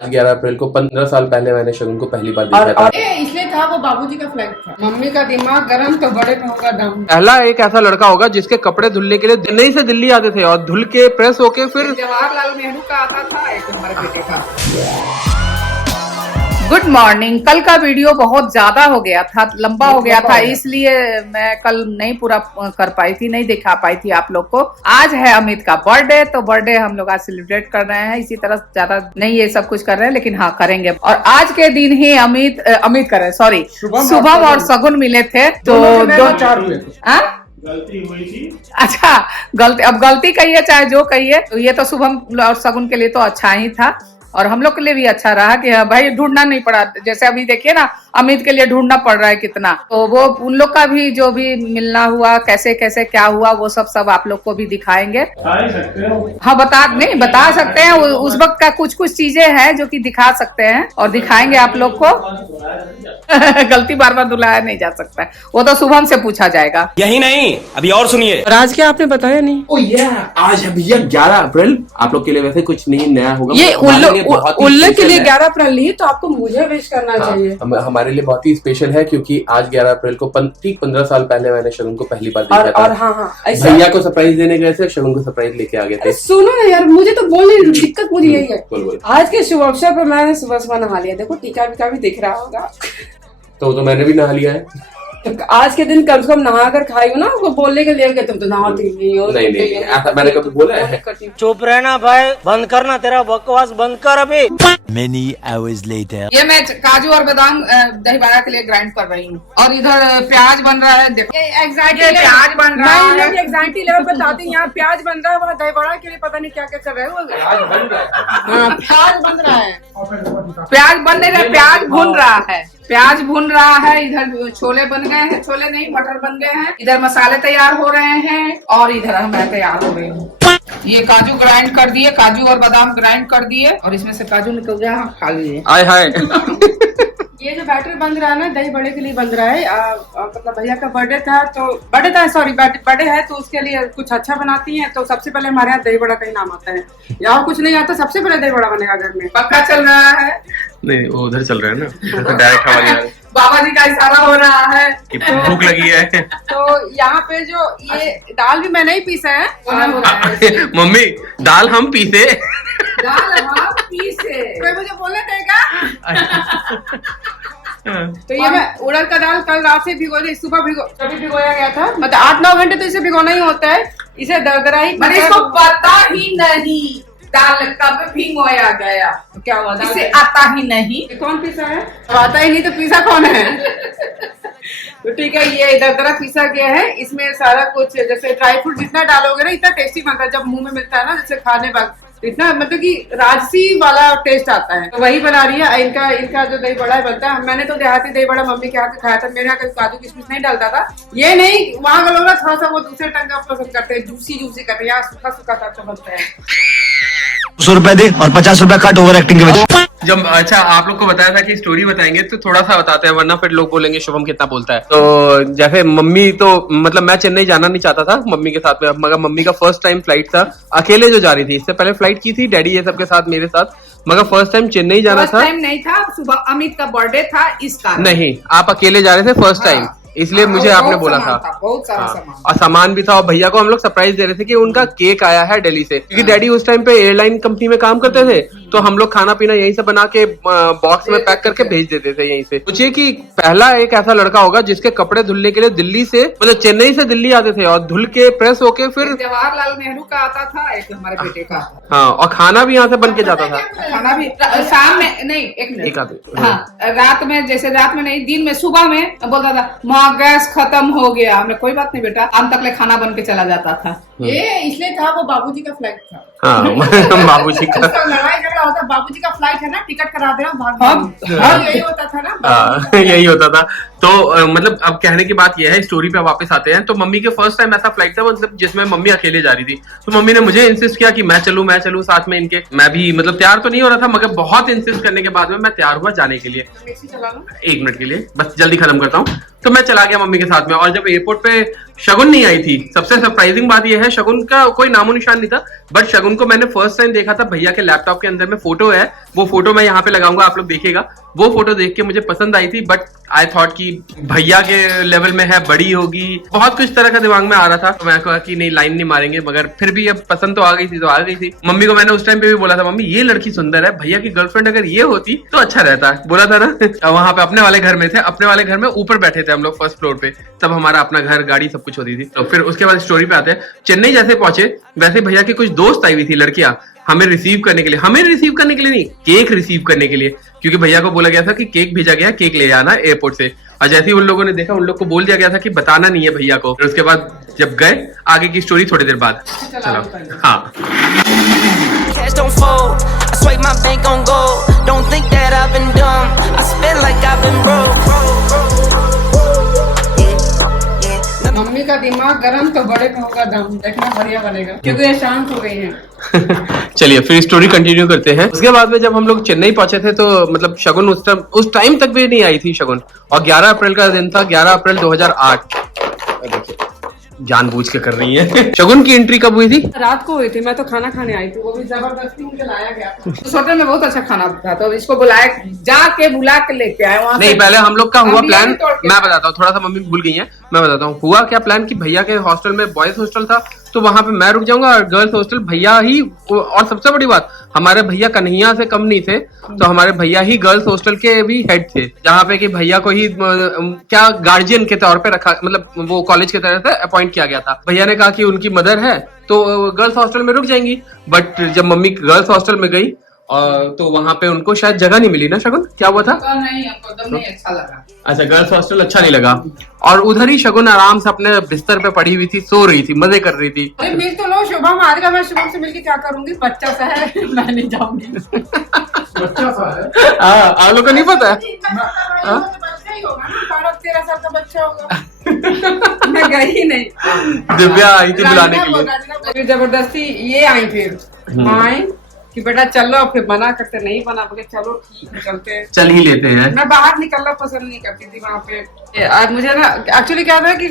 11 अप्रैल को 15 साल पहले मैंने शगुन को पहली बार देखा था। इसलिए था वो बाबूजी का फ्लाइट था। मम्मी का दिमाग गरम तो बड़े में होगा दम। पहला एक ऐसा लड़का होगा जिसके कपड़े धुलने के लिए चेन्नई से दिल्ली आते थे और धुल के प्रेस होके फिर जवाहरलाल नेहरू का आता था, एक हमारे बेटे का। Good morning. कल का वीडियो बहुत ज्यादा हो गया था, लंबा हो गया था, इसलिए मैं कल नहीं पूरा कर पाई थी, नहीं दिखा पाई थी आप लोग को। आज है अमित का बर्थडे, तो बर्थडे हम लोग आज सेलिब्रेट कर रहे हैं। इसी तरह ज्यादा नहीं ये सब कुछ कर रहे हैं, लेकिन हाँ करेंगे। और आज के दिन ही अमित कर रहे, सॉरी, शुभम और शगुन मिले थे, तो गलती हुई थी। अच्छा, गलती, अब गलती कहिए चाहे जो कहिए, तो ये तो शुभम और शगुन के लिए तो अच्छा ही था और हम लोग के लिए भी अच्छा रहा कि भाई ढूंढना नहीं पड़ा। जैसे अभी देखिए ना, अमित के लिए ढूंढना पड़ रहा है कितना, तो वो उन लोग का भी जो भी मिलना हुआ, कैसे कैसे क्या हुआ, वो सब आप लोग को भी दिखाएंगे। हाँ बता सकते हैं। उस वक्त का कुछ चीजें हैं जो कि दिखा सकते हैं और दिखाएंगे आप लोग को। गलती बार बार दुलाया नहीं जा सकता है, वो तो शुभम से पूछा जाएगा। यही नहीं, अभी और सुनिए। और आज क्या आपने बताया नहीं? ओ आज है भैया 11 अप्रैल। आप लोग के लिए वैसे कुछ नहीं नया होगा, ये उल्ले के लिए 11 अप्रैल नहीं, तो आपको मुझे विश करना चाहिए। हमारे लिए बहुत ही स्पेशल है क्योंकि आज 11 अप्रैल को ठीक 15 साल पहले मैंने शगुन को पहली बार देखा था। और हाँ, भैया को सरप्राइज देने गए थे, शगुन को सरप्राइज लेके आ गए थे। सुनो ना यार, मुझे तो बोलने दिक्कत मुझे यही है। बोल। आज के शुभ अवसर पर मैंने सुबह नहा लिया। देखो टीका भी दिख रहा होगा। तो मैंने भी नहा लिया है। तो आज के दिन कम से कम नहा कर खाई हो ना, वो बोलने के लिए तुम तो नहाती नहीं हो। नहीं, ऐसा मैंने कभी बोला है? चुप रहना भाई, बंद करना, तेरा बकवास बंद कर अभी। Many hours later. ये मैं काजू और बादाम दही बड़ा के लिए ग्राइंड कर रही हूँ और इधर प्याज बन रहा है। देखो एग्जैक्टली प्याज बन रहा है। एग्जैक्टली लेवल बताती हूँ, यहाँ प्याज बन रहा है, वहाँ दही बड़ा के लिए पता नहीं क्या क्या कर रहे हो। प्याज बन रहा है, प्याज बन नहीं रहा, प्याज भून रहा है, प्याज भून रहा है। इधर छोले बन गए हैं, छोले नहीं मटर बन गए हैं। इधर मसाले तैयार हो रहे हैं और इधर मैं तैयार हो रही हूँ। ये काजू ग्राइंड कर दिए, काजू और बादाम ग्राइंड कर दिए और इसमें से काजू निकल गया, खा लीजिए। हाय ये जो बैटर बन रहा है ना, दही बड़े के लिए बन रहा है। मतलब भैया का बर्थडे था, बर्थडे है, तो उसके लिए कुछ अच्छा बनाती हैं। तो सबसे पहले हमारे यहाँ दही बड़ा का ही नाम आता है, या और कुछ नहीं आता, सबसे पहले दही बड़ा बनेगा घर में। पक्का चल रहा है? नहीं, वो उधर चल रहा है ना, डायरेक्ट हमारे बाबा जी का इशारा हो रहा है कि भूख लगी है। तो यहाँ पे जो ये दाल भी मैंने ही पीसा है, हो रहा है। मम्मी दाल हम पीसे, दाल हम पीसे, कोई मुझे बोलने देगा? तो ये मैं उड़द का दाल कल रात से सुबह भिगोया गया था। मतलब 8-9 घंटे तो इसे भिगोना ही होता है। इसे दरदरा ही, इसको पता ही नहीं दाल कब भिगोया गया, क्या हुआ, इसे आता ही नहीं। कौन पीसा है? आता ही नहीं तो पीसा कौन है? तो ठीक है, ये दरदरा पीसा गया है। इसमें सारा कुछ, जैसे ड्राई फ्रूट जितना डालोगे ना, इतना टेस्टी बनता है। जब मुंह में मिलता है ना, जैसे खाने वक्त, इतना मतलब कि राजसी वाला टेस्ट आता है। तो वही बना रही है। इनका जो दही बड़ा बनता है, मैंने तो देहाती दही बड़ा मम्मी के हाथ से खाया था। मेरे यहाँ कभी काजू किशमिश नहीं डालता था। ये नहीं, वहाँ का लोग ना थोड़ा सा वो दूसरे टंग का पसंद करते हैं, जूसी करते हैं। यहाँ सूखा सा बनता है। 100 रुपए दे और 50 रुपए कट ओवर एक्टिंग के वजह। जब अच्छा आप लोग को बताया था कि स्टोरी बताएंगे, तो थोड़ा सा बताते हैं, वरना फिर लोग बोलेंगे शुभम कितना बोलता है। तो जैसे मम्मी, तो मतलब मैं चेन्नई जाना नहीं चाहता था मम्मी के साथ में, मगर मम्मी का फर्स्ट टाइम फ्लाइट था, अकेले जो जा रही थी। इससे पहले फ्लाइट की थी डैडी ये सबके साथ, मेरे साथ, मगर फर्स्ट टाइम चेन्नई जाना था। टाइम नहीं था, सुबह अमित का बर्थडे था, इस कारण नहीं, आप अकेले जा रहे थे फर्स्ट टाइम, इसलिए मुझे आपने बोला था। बहुत सारा सामान, और सामान भी था। और भैया को हम लोग सरप्राइज दे रहे थे कि उनका केक आया है दिल्ली से, क्योंकि डैडी उस टाइम पे एयरलाइन कंपनी में काम करते थे। तो हम लोग खाना पीना यहीं से बना के बॉक्स में पैक करके भेज देते थे यहीं से। सोचिए कि पहला एक ऐसा लड़का होगा जिसके कपड़े धुलने के लिए दिल्ली से, मतलब चेन्नई से दिल्ली आते थे और धुल के प्रेस होके फिर जवाहरलाल नेहरू का आता था, एक हमारे बेटे का। हाँ, और खाना भी यहाँ से बन के जाता था। खाना भी शाम में नहीं, एक मिनट, हाँ, रात में, जैसे रात में नहीं, दिन में, सुबह में बोलता था, माँ गैस खत्म हो गया। हमने कोई बात नहीं बेटा, आम तक ले खाना बन के चला जाता था। ये इसलिए था, वो बाबूजी का फ्लाइट था। हाँ, बाबूजी का लड़ाई झगड़ा होता, बाबूजी का फ्लाइट है ना, टिकट करा देना, भाग। यही होता था ना, यही होता था। तो मतलब अब कहने की बात यह है, स्टोरी पे वापस आते हैं। तो मम्मी के फर्स्ट टाइम ऐसा फ्लाइट था, मतलब जिसमें मम्मी अकेले जा रही थी। तो मम्मी ने मुझे इंसिस्ट किया कि मैं चलूं साथ में इनके। मैं भी मतलब तैयार तो नहीं हो रहा था, मगर बहुत इंसिस्ट करने के बाद में मैं तैयार हुआ जाने के लिए। 1 मिनट के लिए, बस जल्दी खत्म करता हूँ। तो मैं चला गया मम्मी के साथ में। और जब एयरपोर्ट पे शगुन नहीं आई थी। सबसे सरप्राइजिंग बात यह है, शगुन का कोई नामो निशान नहीं था। बट शगुन को मैंने फर्स्ट टाइम देखा था भैया के लैपटॉप के अंदर में फोटो है, वो फोटो मैं यहाँ पे लगाऊंगा, आप लोग देखिएगा। वो फोटो देख के मुझे पसंद आई थी, बट आई थॉट कि भैया के लेवल में है, बड़ी होगी, बहुत कुछ तरह का दिमाग में आ रहा था। तो मैं कहा कि नहीं, लाइन नहीं मारेंगे, मगर फिर भी अब पसंद तो आ गई थी तो आ गई थी। मम्मी को मैंने उस टाइम पे भी बोला था, मम्मी ये लड़की सुंदर है, भैया की गर्लफ्रेंड अगर ये होती तो अच्छा रहता, बोला था ना। वहां पे अपने वाले घर में थे, अपने वाले घर में ऊपर बैठे थे हम लोग फर्स्ट फ्लोर पे, तब हमारा अपना घर, गाड़ी सब कुछ होती थी। तो फिर उसके बाद स्टोरी पे आते हैं। चेन्नई जैसे पहुंचे वैसे भैया की कुछ दोस्त आई हुई थी लड़कियां हमें रिसीव करने के लिए, हमें रिसीव करने के लिए नहीं, केक रिसीव करने के लिए, क्योंकि भैया को बोला गया था कि केक भेजा गया, केक ले जाना एयरपोर्ट से। और जैसे ही उन लोगों ने देखा, उन लोग को बोल दिया गया था कि बताना नहीं है भैया को। फिर उसके बाद जब गए, आगे की स्टोरी थोड़ी देर बाद। चलो हाँ, Cash don't fold. I swipe my bank on gold. Don't think that I've been dumb. I spend like I've been broke. Mummy का दिमाग गरम तो बड़े का होगा दम, देखना बढ़िया बनेगा, क्योंकि ये शांत हो गई हैं। चलिए फिर स्टोरी कंटिन्यू करते हैं। उसके बाद में जब हम लोग चेन्नई पहुंचे थे तो मतलब शगुन उस टाइम तक भी नहीं आई थी शगुन, और 11 अप्रैल का दिन था, 11 अप्रैल 2008। जानबूझ के कर रही है। शगुन की एंट्री कब हुई थी? रात को हुई थी, मैं तो खाना खाने आई थी, वो भी जबरदस्ती मुझे लाया गया। उस होटल में बहुत अच्छा खाना था, तो इसको बुलाया, जाके बुला के लेके आए वहाँ। नहीं, पहले हम लोग का हुआ प्लान, मैं बताता हूँ, थोड़ा सा मम्मी भूल गई है, मैं बताता हूँ। हुआ क्या प्लान कि भैया के हॉस्टल में बॉयज हॉस्टल था, तो वहां पे मैं रुक जाऊंगा, और गर्ल्स हॉस्टल भैया ही। और सबसे बड़ी बात, हमारे भैया कन्हैया से कम नहीं थे, तो हमारे भैया ही गर्ल्स हॉस्टल के भी हेड थे, जहाँ पे कि भैया को ही क्या गार्जियन के तौर पे रखा, मतलब वो कॉलेज की तरफ से अपॉइंट किया गया था। भैया ने कहा कि उनकी मदर है तो गर्ल्स हॉस्टल में रुक जाएंगी। बट जब मम्मी गर्ल्स हॉस्टल में गई तो वहां पे उनको शायद जगह नहीं मिली ना शगुन, क्या हुआ था? नहीं, आपको एकदम नहीं अच्छा लगा। अच्छा, गर्ल्स हॉस्टल अच्छा नहीं लगा, और उधर ही शगुन आराम से अपने बिस्तर पे पड़ी हुई थी, सो रही थी, मजे कर रही थी। अरे मिल तो लो, शुभम आ गया, मैं शुभम से मिलके क्या करूंगी, बच्चा सा है, मैं नहीं जाऊंगी। बच्चा सा है। हाँ, आप लोग को नहीं पता है? बच्चा ही होगा ना, 12-13 साल का बच्चा होगा। मैं गई नहीं। दिव्या आई थी बुलाने के लिए। फिर जबरदस्ती ये आई, फिर माए कि बेटा चलो, फिर मना करते नहीं, बना बोले चलो ठीक है चलते हैं, चल ही लेते हैं। मैं बाहर निकलना पसंद नहीं करती थी वहाँ पे। और मुझे ना एक्चुअली क्या था कि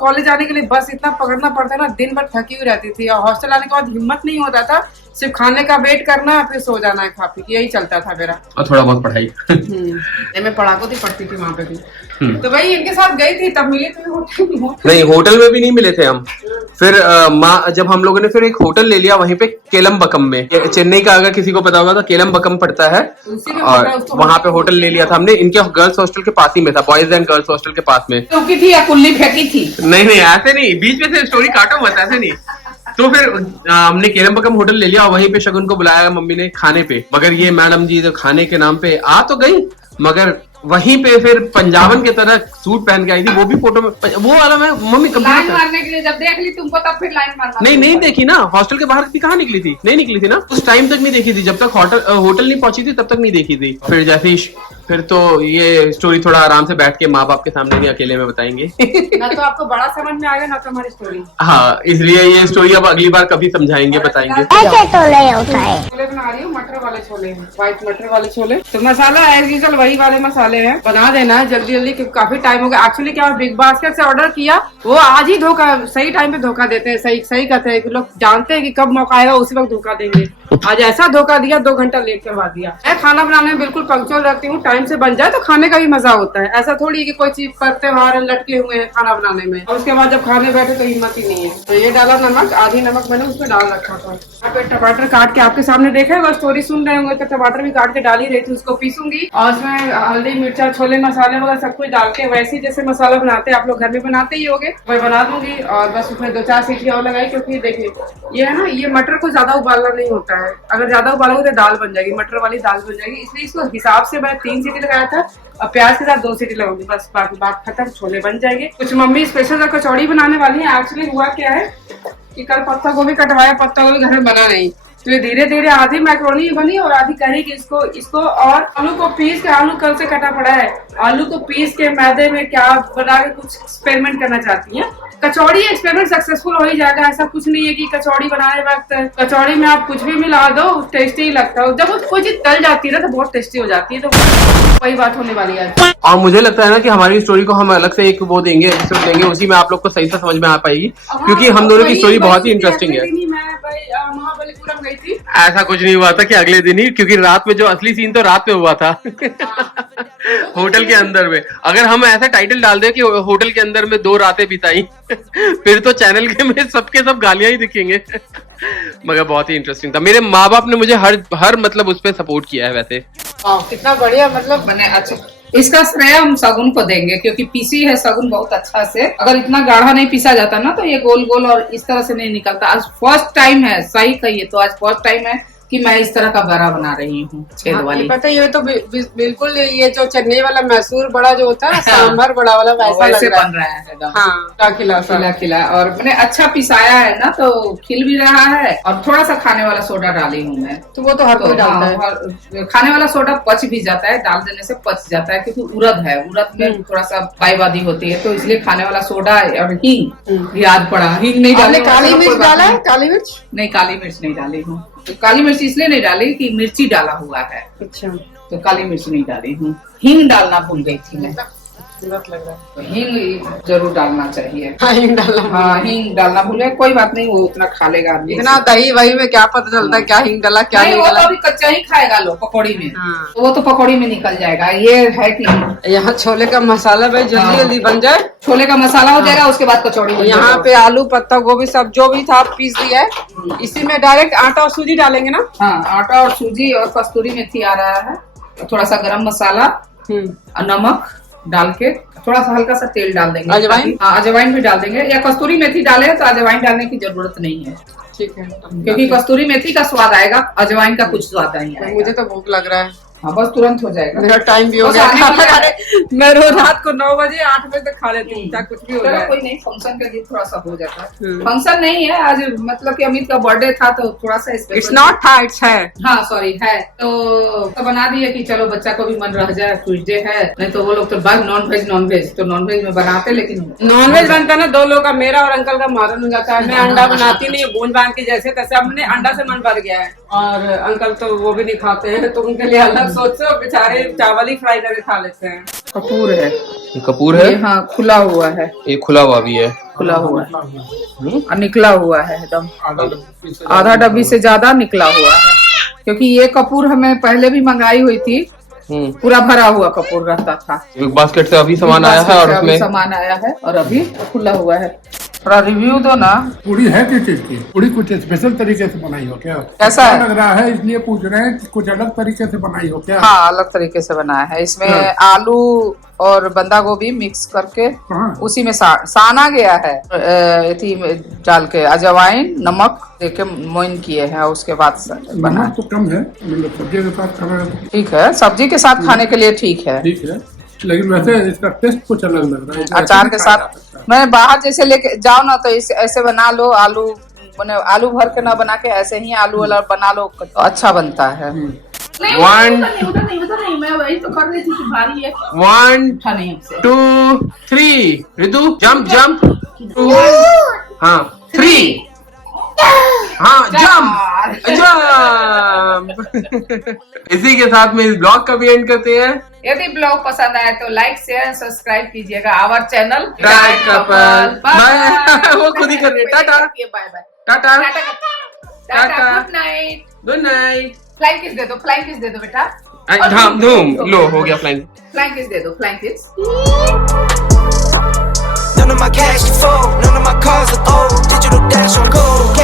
कॉलेज आने के लिए बस इतना पकड़ना पड़ता है ना, दिन भर थकी हुई रहती थी, और हॉस्टल आने के बाद हिम्मत नहीं होता था, सिर्फ खाने का वेट करना, फिर सो जाना है खा पी के, यही चलता था मेरा। और थोड़ा बहुत पढ़ाई। मैं पढ़ाको थी, पढ़ती थी वहाँ पे भी। तो भाई इनके साथ गई थी, तब मिली थी होटल में। नहीं, होटल में भी नहीं मिले थे हम। फिर जब हम लोगों ने फिर एक होटल ले लिया वहीं पे केलमबक्कम में, चेन्नई का अगर किसी को पता होगा तो केलमबक्कम पड़ता है, और वहाँ पे होटल ले लिया था हमने। इनके गर्ल्स हॉस्टल के पास ही में था, बॉयज एंड गर्ल्स हॉस्टल के पास में। तो थी या कुल्ली फेंकी थी? नहीं नहीं, ऐसे नहीं, बीच में से स्टोरी काटो मत, ऐसे नहीं। तो फिर हमने केलमबक्कम होटल ले लिया, और वहीं पे शगुन को बुलाया मम्मी ने खाने पे। मगर ये मैडम जी तो खाने के नाम पे आ तो गई, मगर वहीं पे फिर पंजाबन की तरह सूट पहन के आई थी, वो भी फोटो में वो वाला। मैं मम्मी कब लाइन मारने के लिए जब देख ली तुमको, तब फिर लाइन मारना। नहीं देखी ना, हॉस्टल के बाहर थी, कहाँ निकली थी? नहीं निकली थी ना, उस टाइम तक नहीं देखी थी, जब तक होटल नहीं पहुंची थी तब तक नहीं देखी थी। फिर जैसे ही फिर तो ये स्टोरी थोड़ा आराम से बैठ के माँ बाप के सामने नहीं, अकेले में बताएंगे। ना तो आपको बड़ा समझ में आएगा, ना तो हमारी स्टोरी। हाँ, इसलिए ये स्टोरी अब अगली बार कभी समझाएंगे, बताएंगे। ऐसे छोले बना रही हूँ, मटर वाले छोले हैं, व्हाइट मटर वाले छोले। तो मसाला एज यूजुअल वही वाले मसाले हैं, बना देना है जल्दी जल्दी, क्योंकि काफी टाइम हो गया। एक्चुअली क्या बिग बास्केट से ऑर्डर किया, वो आज ही धोखा, सही टाइम पे धोखा देते हैं, सही कहते हैं कि लोग जानते हैं कि कब मौका आएगा उसी वक्त धोखा देंगे। आज ऐसा धोखा दिया, 2 घंटा लेट करवा दिया। मैं खाना बनाने में बिल्कुल पंक्चुअल रखती हूँ, टाइम से बन जाए तो खाने का भी मजा होता है। ऐसा थोड़ी कि कोई चीज पर त्योहार लटके हुए हैं खाना बनाने में, और उसके बाद जब खाने बैठे तो हिम्मत ही नहीं है। तो ये डाला नमक, आधी नमक मैंने उसमें डाल रखा था। यहाँ पे टमाटर काट के आपके सामने देखा है, स्टोरी सुन रहे होंगे तो टमाटर भी काट के डाल ही रही थी, उसको पीसूंगी, और उसमें हल्दी मिर्चा छोले मसाले वगैरह सब कुछ डाल के, वैसे जैसे मसाला बनाते हैं आप लोग घर में बनाते ही होगे, वही बना दूंगी। और बस उसमें 2-4 सीटी और लगाई, क्योंकि देखिए ये है ना, ये मटर को ज्यादा उबालना नहीं होता है, अगर ज्यादा उबालोगे तो दाल बन जाएगी, मटर वाली दाल बन जाएगी, इसलिए इसको हिसाब से मैं 3 सीटी लगाया था, और प्याज के साथ 2 सीटी लगाऊंगी, बस बाकी बात खत्म, छोले बन जाएंगे। कुछ मम्मी स्पेशल कचौड़ी बनाने वाली है। एक्चुअली हुआ क्या है कि कल पत्ता गोभी कटवाया, पत्ता गोभी घर में बना नहीं, तो ये धीरे धीरे आधी मैक्रोनी बनी और आधी करी की इसको और आलू को पीस के, आलू कल से कटा पड़ा है, आलू को पीस के मैदे में क्या बना के कुछ एक्सपेरिमेंट करना चाहती है। कचौड़ी एक्सपेरिमेंट सक्सेसफुल हो ही जाएगा, ऐसा कुछ नहीं है कि कचौड़ी बनाने वक्त कचौड़ी में आप कुछ भी मिला दो टेस्टी ही लगता है। जब कोई चीज तल जाती है ना तो बहुत टेस्टी हो जाती है, तो वही बात होने वाली है। और मुझे लगता है ना कि हमारी स्टोरी को हम अलग से एक वो देंगे, एपिसोड देंगे, उसी में आप लोग को सही से समझ में आ पाएगी, क्योंकि हम दोनों की स्टोरी बहुत ही इंटरेस्टिंग है। मैं महाबलीपुरम गई थी, ऐसा कुछ नहीं हुआ था कि अगले दिन ही, क्योंकि रात में जो असली सीन तो रात में हुआ था होटल के अंदर में। अगर हम ऐसा टाइटल डाल दें कि होटल के अंदर में 2 रातें बिताई फिर तो चैनल के में सबके सब गालियां ही दिखेंगे मगर बहुत ही इंटरेस्टिंग था। मेरे माँ बाप ने मुझे हर मतलब उस पर सपोर्ट किया है वैसे। कितना बढ़िया मतलब बने। अच्छा, इसका श्रेय हम सगुन को देंगे क्योंकि पीसी है सगुन बहुत अच्छा से। अगर इतना गाढ़ा नहीं पीसा जाता ना तो ये गोल गोल और इस तरह से नहीं निकलता। आज फर्स्ट टाइम है, सही कहिए तो आज फर्स्ट टाइम है कि मैं इस तरह का बड़ा बना रही हूँ, छेद वाली। पता है, ये तो बिल्कुल ये जो चेन्नई वाला मैसूर बड़ा जो होता है, सांभर बड़ा वाला वैसा लग रहा बन रहा है। हाँ, खिला खिला और मैंने अच्छा पिसाया है ना तो खिल भी रहा है। और थोड़ा सा खाने वाला सोडा डाली हूँ मैं, तो वो तो हर कोई डालता है। खाने वाला सोडा पच भी जाता है, डाल देने से पच जाता है क्योंकि उड़द है, उड़द में थोड़ा सा पाईवादी होती है, तो इसलिए खाने वाला सोडा और हींग याद पड़ा। हींग नहीं डाली, काली मिर्च डाला है? काली मिर्च नहीं, काली मिर्च नहीं डाली हूँ। तो काली मिर्च इसलिए नहीं डाली कि मिर्ची डाला हुआ है, अच्छा, तो काली मिर्च नहीं डाली हूँ। हींग डालना भूल गई थी मैं, खूबसूरत लग रहा है। तो हींग जरूर डालना चाहिए। हाँ, हींग डालना। हाँ, हींग डालना भूल गए, कोई बात नहीं, वो उतना खा लेगा आदमी। इतना दही वही में क्या पता चलता है क्या हींग डाला क्या नहीं वो तो डाला। अभी कच्चा ही खाएगा लो पकौड़ी में, हाँ। तो वो तो पकौड़ी में निकल जाएगा। ये है कि यहाँ छोले का मसाला भाई जल्दी जल्दी बन जाए। छोले का मसाला हो जाएगा, उसके बाद कचौड़ी बन यहाँ जाएगा। पे आलू पत्ता गोभी सब जो भी था पीस दिया है, इसी में डायरेक्ट आटा और सूजी डालेंगे ना। हाँ, आटा और सूजी और कस्तूरी मेथी आ रहा है, थोड़ा सा गरम मसाला और नमक डाल के थोड़ा सा हल्का सा तेल डाल देंगे। अजवाइन? हाँ, अजवाइन भी डाल देंगे, या कस्तूरी मेथी डाले तो अजवाइन डालने की जरूरत नहीं है, ठीक है, क्योंकि कस्तूरी मेथी का स्वाद आएगा, अजवाइन का कुछ स्वाद नहीं आएगा। मुझे तो भूख लग रहा है। हाँ, बस तुरंत हो जाएगा। मेरा टाइम भी हो बस गया आने खाना वाला खाने। है। मैं रोज रात को 9 बजे 8 बजे तक खा लेती हूँ, चाहे कुछ भी हो चलो जाए। कोई नहीं, फंक्शन के लिए थोड़ा सा हो जाता है। फंक्शन नहीं है आज, मतलब कि अमित का बर्थडे था तो थोड़ा सा इट्स नॉट था, इट्स है। हाँ सॉरी है, तो बना दिए कि चलो बच्चा को भी मन रह जाए, ट्यूजडे है, नहीं तो वो लोग तो बस नॉन वेज तो नॉन वेज में बनाते, लेकिन नॉनवेज बनता ना 2 लोग का, मेरा और अंकल का मारन हो जाता है। मैं अंडा बनाती नहीं, बूंद बांध के जैसे तैसे। हमने अंडा से मन भर गया है, और अंकल तो वो भी नहीं खाते हैं, तो उनके लिए अलग सोचो, बेचारे चावल ही फ्राई करके खा लेते हैं। कपूर है, ये कपूर है, ये हाँ खुला हुआ है, ये खुला हुआ भी है, खुला हुआ है और निकला हुआ है एकदम, आधा डब्बी से ज्यादा निकला हुआ है, क्योंकि ये कपूर हमें पहले भी मंगाई हुई थी, पूरा भरा हुआ कपूर रहता था। एक बास्केट से अभी सामान आया है और उसमें सामान आया है और अभी खुला हुआ है। थोड़ा रिव्यू दो ना। पूरी है किस चीज की? पूरी कुछ स्पेशल तरीके से बनाई हो क्या? कैसा है? लग रहा है इसलिए पूछ रहे हैं कि कुछ अलग तरीके से बनाई हो क्या? हाँ, अलग तरीके से बनाया है। इसमें आलू और बंदा गोभी मिक्स करके उसी में साना गया है, एथी डाल के अजवाइन नमक देके मोइन किए हैं, उसके बाद बना। नमक तो कम है, मतलब सब्जी के साथ खाना ठीक है, सब्जी के साथ खाने के लिए ठीक है, ठीक है, लेकिन वैसे इसका टेस्ट कुछ अलग लग रहा है। अचार के साथ। मैं बाहर जैसे लेके जाओ ना तो ऐसे बना लो, आलू भर के ना बना के ऐसे ही आलू वाला बना लो तो अच्छा बनता है। नहीं, 1 नहीं, मैं वही तो कर रही थी कि भारी है। 1 2 3 ऋतु जंप 2 हाँ 3 हाँ जंप। इसी के साथ में इस ब्लॉग का भी एंड करते हैं। यदि ब्लॉग पसंद आए तो लाइक शेयर सब्सक्राइब कीजिएगा our channel dry couple. Bye. वो खुद ही कर रही है। Tata bye bye tata tata, good night. Good night. Flying kiss दे दो, फ्लाइंग किस दे दो बेटा। धाम धूम लो हो गया फ्लाइंग। फ्लाइंग किस दे दो, flying kiss. None of my cash is full, none of my cars are old. Digital dash on gold.